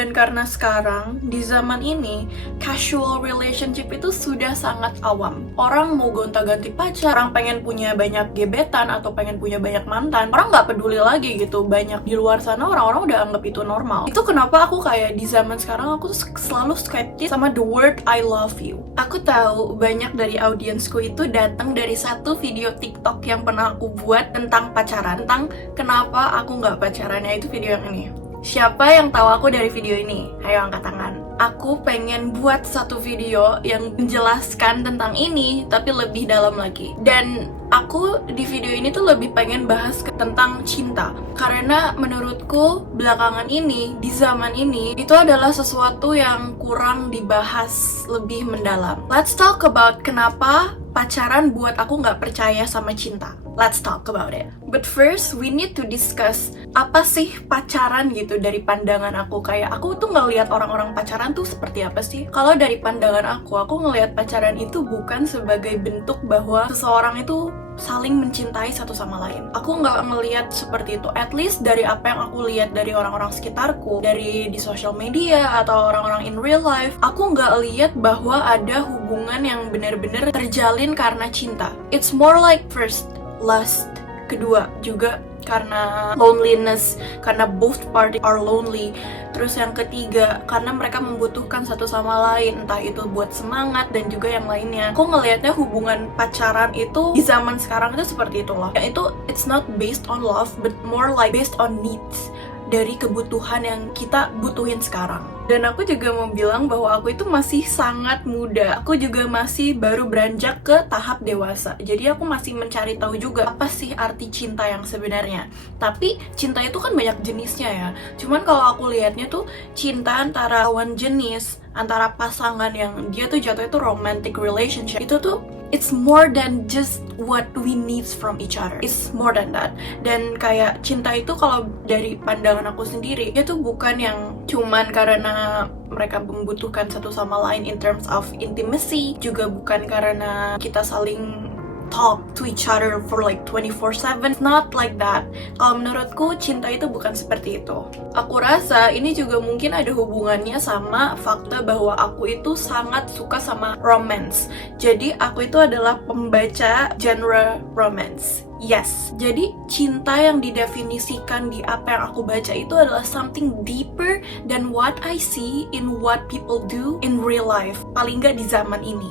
Dan karena sekarang, di zaman ini, casual relationship itu sudah sangat awam. Orang mau gonta-ganti pacar, orang pengen punya banyak gebetan atau pengen punya banyak mantan. Orang nggak peduli lagi gitu, banyak di luar sana orang-orang udah anggap itu normal. Itu kenapa aku kayak di zaman sekarang aku tuh selalu skeptis sama the word I love you. Aku tahu banyak dari audiensku itu datang dari satu video TikTok yang pernah aku buat tentang pacaran, tentang kenapa aku nggak pacaran, yaitu video yang ini. Siapa yang tahu aku dari video ini? Ayo angkat tangan. Aku pengen buat satu video yang menjelaskan tentang ini, tapi lebih dalam lagi. Dan aku di video ini tuh lebih pengen bahas tentang cinta. Karena menurutku belakangan ini, di zaman ini, itu adalah sesuatu yang kurang dibahas lebih mendalam. Let's talk about kenapa pacaran buat aku nggak percaya sama cinta. Let's talk about it. But first, we need to discuss apa sih pacaran gitu dari pandangan aku. Kayak aku tuh ngelihat orang-orang pacaran tuh seperti apa sih? Kalau dari pandangan aku ngelihat pacaran itu bukan sebagai bentuk bahwa seseorang itu saling mencintai satu sama lain. Aku nggak ngelihat seperti itu. At least dari apa yang aku lihat dari orang-orang sekitarku, dari di social media atau orang-orang in real life, aku nggak lihat bahwa ada hubungan yang benar-benar terjalin karena cinta. It's more like first, lust, kedua juga karena loneliness, karena both party are lonely. Terus yang ketiga, karena mereka membutuhkan satu sama lain, entah itu buat semangat dan juga yang lainnya. Aku ngelihatnya hubungan pacaran itu di zaman sekarang itu seperti itu loh. Itu it's not based on love, but more like based on needs, dari kebutuhan yang kita butuhin sekarang. Dan aku juga mau bilang bahwa aku itu masih sangat muda. Aku juga masih baru beranjak ke tahap dewasa. Jadi aku masih mencari tahu juga apa sih arti cinta yang sebenarnya. Tapi cinta itu kan banyak jenisnya ya. Cuman kalau aku lihatnya tuh cinta antara lawan jenis, antara pasangan yang dia tuh jatuh itu romantic relationship, itu tuh it's more than just what we need from each other. It's more than that. Dan kayak cinta itu kalau dari pandangan aku sendiri, itu bukan yang cuman karena mereka membutuhkan satu sama lain in terms of intimacy, juga bukan karena kita saling talk to each other for like 24/7. It's not like that. Kalau menurutku cinta itu bukan seperti itu. Aku rasa ini juga mungkin ada hubungannya sama fakta bahwa aku itu sangat suka sama romance. Jadi aku itu adalah pembaca genre romance. Yes, jadi cinta yang didefinisikan di apa yang aku baca itu adalah something deeper than what I see in what people do in real life. Paling nggak di zaman ini.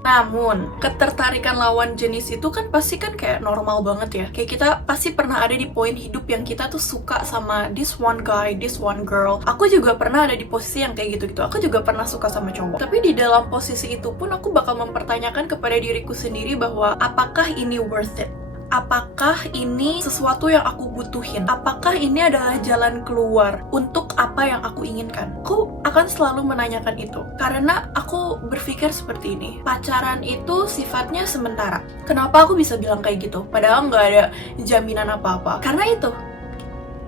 Namun, ketertarikan lawan jenis itu kan pasti kan kayak normal banget ya. Kayak kita pasti pernah ada di poin hidup yang kita tuh suka sama this one guy, this one girl. Aku juga pernah ada di posisi yang kayak gitu-gitu. Aku juga pernah suka sama cowok. Tapi di dalam posisi itu pun aku bakal mempertanyakan kepada diriku sendiri bahwa apakah ini worth it? Apakah ini sesuatu yang aku butuhin? Apakah ini adalah jalan keluar untuk apa yang aku inginkan? Aku akan selalu menanyakan itu. Karena aku berpikir seperti ini. Pacaran itu sifatnya sementara. Kenapa aku bisa bilang kayak gitu? Padahal nggak ada jaminan apa-apa. Karena itu,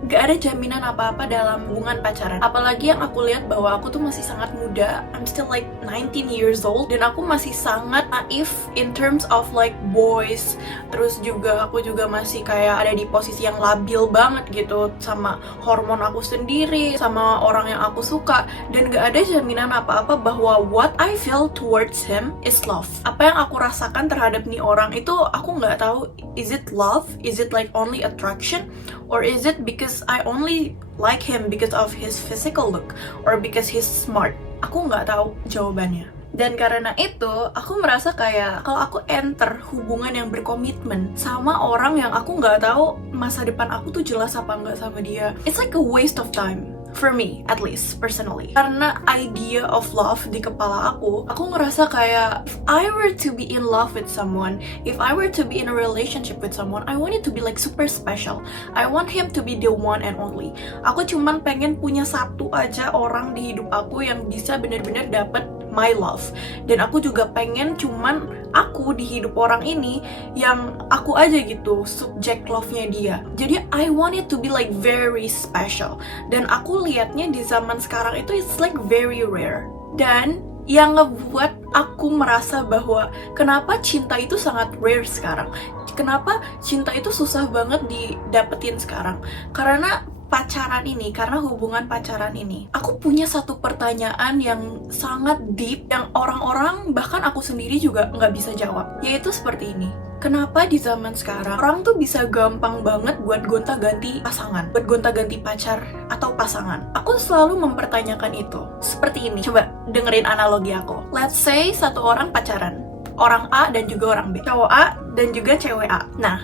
gak ada jaminan apa-apa dalam hubungan pacaran. Apalagi yang aku lihat bahwa aku tuh masih sangat muda. I'm still like 19 years old. Dan aku masih sangat naif in terms of like boys. Terus juga aku juga masih kayak ada di posisi yang labil banget gitu sama hormon aku sendiri, sama orang yang aku suka. Dan gak ada jaminan apa-apa bahwa what I feel towards him is love. Apa yang aku rasakan terhadap nih orang itu aku gak tahu. Is it love? Is it like only attraction? Or is it because I only like him because of his physical look or because he's smart? Aku nggak tahu jawabannya. Dan karena itu, aku merasa kayak kalau aku enter hubungan yang berkomitmen sama orang yang aku nggak tahu masa depan aku tuh jelas apa nggak sama dia, it's like a waste of time. For me, at least, personally. Karena idea of love di kepala aku ngerasa kayak if I were to be in love with someone, if I were to be in a relationship with someone, I want it to be like super special. I want him to be the one and only. Aku cuman pengen punya satu aja orang di hidup aku yang bisa benar-benar dapat my love. Dan aku juga pengen cuman aku di hidup orang ini yang aku aja gitu, subject love-nya dia. Jadi I want it to be like very special. Dan aku lihatnya di zaman sekarang itu it's like very rare. Dan yang ngebuat aku merasa bahwa kenapa cinta itu sangat rare sekarang. Kenapa cinta itu susah banget didapetin sekarang. Karena pacaran ini, karena hubungan pacaran ini, aku punya satu pertanyaan yang sangat deep, yang orang-orang, bahkan aku sendiri juga nggak bisa jawab. Yaitu seperti ini. Kenapa di zaman sekarang orang tuh bisa gampang banget buat gonta-ganti pasangan, buat gonta-ganti pacar atau pasangan? Aku selalu mempertanyakan itu. Seperti ini, coba dengerin analogi aku. Let's say satu orang pacaran, orang A dan juga orang B, cowok A dan juga cewek A. Nah,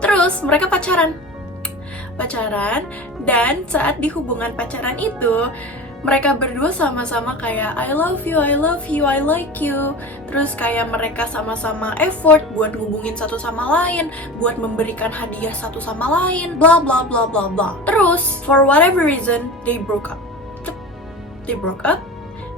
terus mereka pacaran, dan saat di hubungan pacaran itu mereka berdua sama-sama kayak I love you, I like you. Terus kayak mereka sama-sama effort buat ngubungin satu sama lain, buat memberikan hadiah satu sama lain, bla bla bla bla bla. Terus for whatever reason they broke up.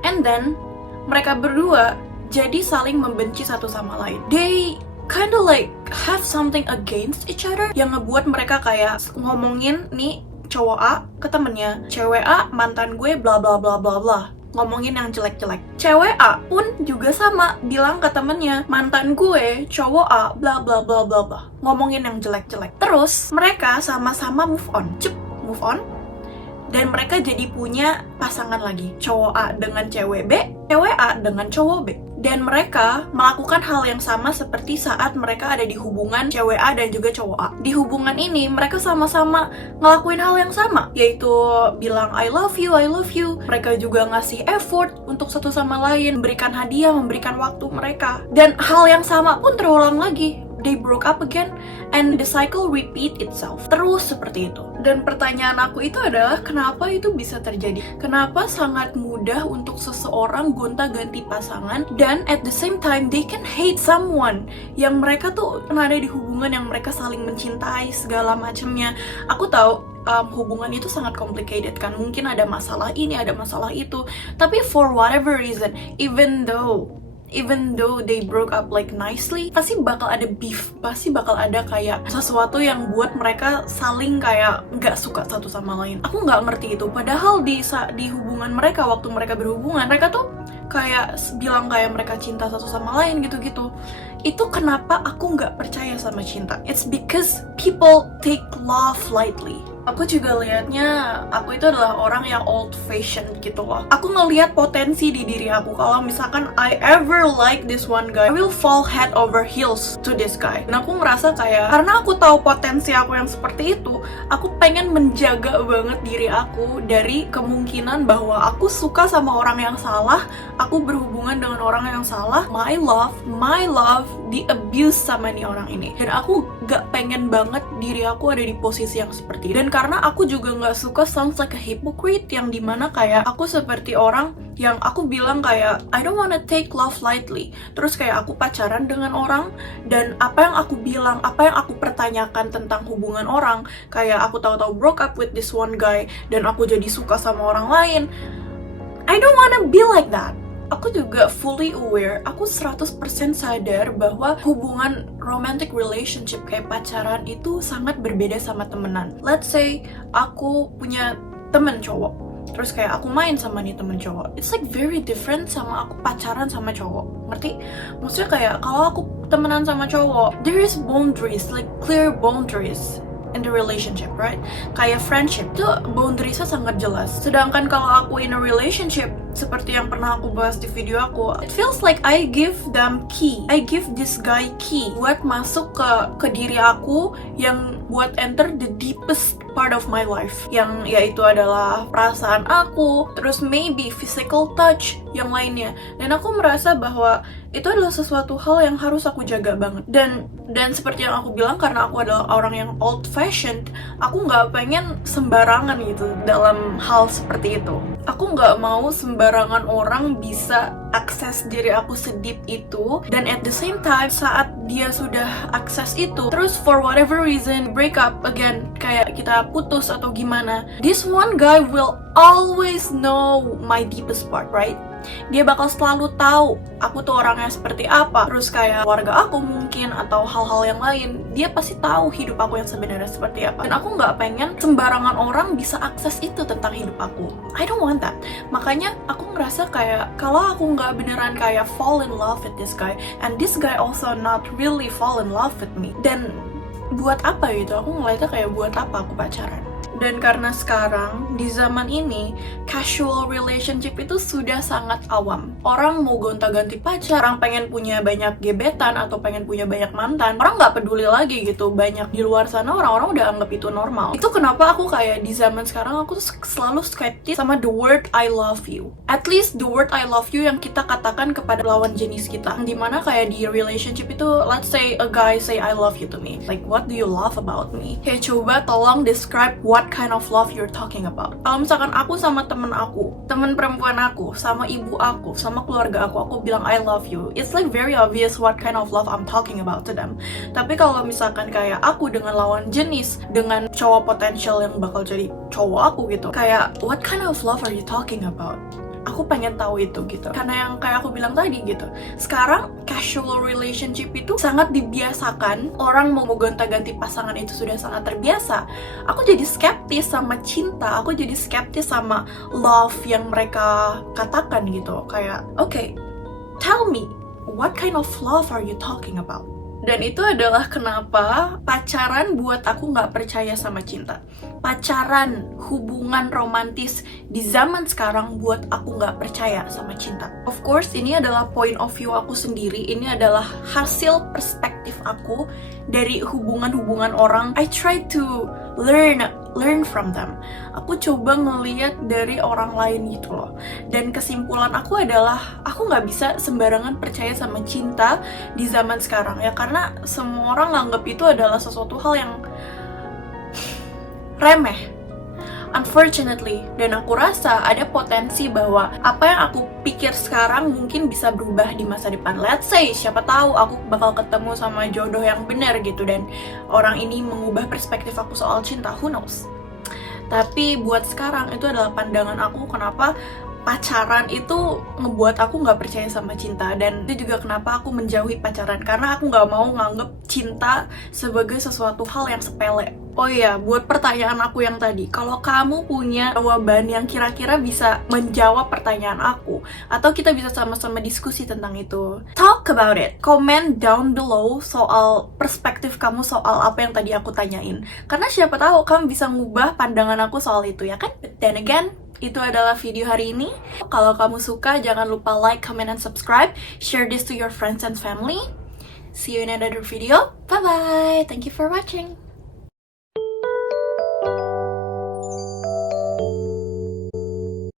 And then mereka berdua jadi saling membenci satu sama lain. They kinda like have something against each other yang ngebuat mereka kayak ngomongin nih cowok A ke temennya, cewek A mantan gue bla bla bla bla bla, ngomongin yang jelek-jelek. Cewek A pun juga sama, bilang ke temennya, mantan gue cowok A bla bla bla bla bla, ngomongin yang jelek-jelek. Terus mereka sama-sama move on, dan mereka jadi punya pasangan lagi, cowok A dengan cewek B, cewek A dengan cowok B. Dan mereka melakukan hal yang sama seperti saat mereka ada di hubungan cewek A dan juga cowok A. Di hubungan ini, mereka sama-sama ngelakuin hal yang sama, yaitu bilang I love you. Mereka juga ngasih effort untuk satu sama lain, memberikan hadiah, memberikan waktu mereka. Dan hal yang sama pun terulang lagi. They broke up again, and the cycle repeat itself. Terus seperti itu. Dan pertanyaan aku itu adalah, kenapa itu bisa terjadi? Kenapa sangat mudah untuk seseorang gonta-ganti pasangan, dan at the same time they can hate someone yang mereka tuh pernah ada di hubungan yang mereka saling mencintai segala macamnya. Aku tahu hubungan itu sangat complicated kan, mungkin ada masalah ini, ada masalah itu, tapi for whatever reason, even though they broke up like nicely, pasti bakal ada beef, pasti bakal ada kayak sesuatu yang buat mereka saling kayak nggak suka satu sama lain. Aku nggak ngerti itu, padahal di hubungan mereka, waktu mereka berhubungan, mereka tuh kayak bilang kayak mereka cinta satu sama lain gitu-gitu. Itu kenapa aku nggak percaya sama cinta. It's because people take love lightly. Aku juga liatnya, aku itu adalah orang yang old fashioned gitu loh. Aku ngelihat potensi di diri aku. Kalau misalkan I ever like this one guy, I will fall head over heels to this guy. Dan aku ngerasa kayak, karena aku tahu potensi aku yang seperti itu, aku pengen menjaga banget diri aku dari kemungkinan bahwa aku suka sama orang yang salah, aku berhubungan dengan orang yang salah, my love di abuse sama nih orang ini. Dan aku gak pengen banget diri aku ada di posisi yang seperti itu. Dan karena aku juga gak suka sounds like a hypocrite, yang dimana kayak aku seperti orang yang aku bilang kayak I don't wanna take love lightly. Terus kayak aku pacaran dengan orang, dan apa yang aku bilang, apa yang aku pertanyakan tentang hubungan orang, kayak aku tahu-tahu broke up with this one guy, dan aku jadi suka sama orang lain. I don't wanna be like that. Aku juga fully aware, aku 100% sadar bahwa hubungan romantic relationship kayak pacaran itu sangat berbeda sama temenan. Let's say aku punya temen cowok, terus kayak aku main sama nih temen cowok. It's like very different sama aku pacaran sama cowok. Ngerti? Maksudnya kayak kalau aku temenan sama cowok, there is boundaries, like clear boundaries in the relationship, right? Kayak friendship tuh boundariesnya sangat jelas. Sedangkan kalau aku in a relationship, seperti yang pernah aku bahas di video aku, it feels like I give them key. I give this guy key buat masuk ke diri aku, yang buat enter the deepest part of my life, yang yaitu adalah perasaan aku, terus maybe physical touch, yang lainnya. Dan aku merasa bahwa itu adalah sesuatu hal yang harus aku jaga banget. Dan seperti yang aku bilang, karena aku adalah orang yang old fashioned, aku nggak pengen sembarangan gitu dalam hal seperti itu. Aku nggak mau sembarangan orang bisa akses diri aku sedip itu, dan at the same time saat dia sudah akses itu, terus for whatever reason break up again, kayak kita putus atau gimana, this one guy will always know my deepest part, right? Dia bakal selalu tahu aku tuh orangnya seperti apa, terus kayak keluarga aku mungkin, atau hal-hal yang lain. Dia pasti tahu hidup aku yang sebenarnya seperti apa. Dan aku nggak pengen sembarangan orang bisa akses itu tentang hidup aku. I don't want that. Makanya aku ngerasa kayak, kalau aku nggak beneran kayak fall in love with this guy, and this guy also not really fall in love with me, then buat apa gitu? Aku ngeliatnya kayak buat apa aku pacaran? Dan karena sekarang, di zaman ini, casual relationship itu sudah sangat awam. Orang mau gonta-ganti pacar, orang pengen punya banyak gebetan atau pengen punya banyak mantan, orang nggak peduli lagi gitu. Banyak di luar sana orang-orang udah anggap itu normal. Itu kenapa aku kayak di zaman sekarang aku tuh selalu skeptis sama the word I love you. At least the word I love you yang kita katakan kepada lawan jenis kita. Dimana kayak di relationship itu, let's say a guy say I love you to me. Like, what do you love about me? Kayak coba tolong describe what kind of love you're talking about. Kalau misalkan aku sama temen perempuan aku, sama ibu aku, sama keluarga aku bilang I love you, it's like very obvious what kind of love I'm talking about to them. Tapi kalau misalkan kayak aku dengan lawan jenis, dengan cowok potensial yang bakal jadi cowok aku gitu, kayak what kind of love are you talking about? Aku pengen tahu itu gitu. Karena yang kayak aku bilang tadi gitu, sekarang casual relationship itu sangat dibiasakan. Orang mau gonta-ganti pasangan itu sudah sangat terbiasa. Aku jadi skeptis sama cinta. Aku jadi skeptis sama love yang mereka katakan gitu. Kayak, okay, tell me, what kind of love are you talking about? Dan itu adalah kenapa pacaran buat aku nggak percaya sama cinta. Pacaran, hubungan romantis di zaman sekarang buat aku nggak percaya sama cinta. Of course, ini adalah point of view aku sendiri. Ini adalah hasil perspektif aku dari hubungan-hubungan orang. I try to learn from them. Aku coba ngeliat dari orang lain gitu loh. Dan kesimpulan aku adalah aku nggak bisa sembarangan percaya sama cinta di zaman sekarang ya, karena semua orang nganggap itu adalah sesuatu hal yang remeh, unfortunately. Dan aku rasa ada potensi bahwa apa yang aku pikir sekarang mungkin bisa berubah di masa depan. Let's say, siapa tahu aku bakal ketemu sama jodoh yang benar gitu, dan orang ini mengubah perspektif aku soal cinta, who knows. Tapi buat sekarang itu adalah pandangan aku kenapa pacaran itu ngebuat aku nggak percaya sama cinta. Dan itu juga kenapa aku menjauhi pacaran, karena aku nggak mau nganggep cinta sebagai sesuatu hal yang sepele. Oh iya, buat pertanyaan aku yang tadi, kalau kamu punya jawaban yang kira-kira bisa menjawab pertanyaan aku, atau kita bisa sama-sama diskusi tentang itu, talk about it. Comment down below soal perspektif kamu soal apa yang tadi aku tanyain. Karena siapa tahu kamu bisa ngubah pandangan aku soal itu, ya kan? But then again, itu adalah video hari ini. Kalau kamu suka, jangan lupa like, comment, and subscribe. Share this to your friends and family. See you in another video. Bye-bye. Thank you for watching.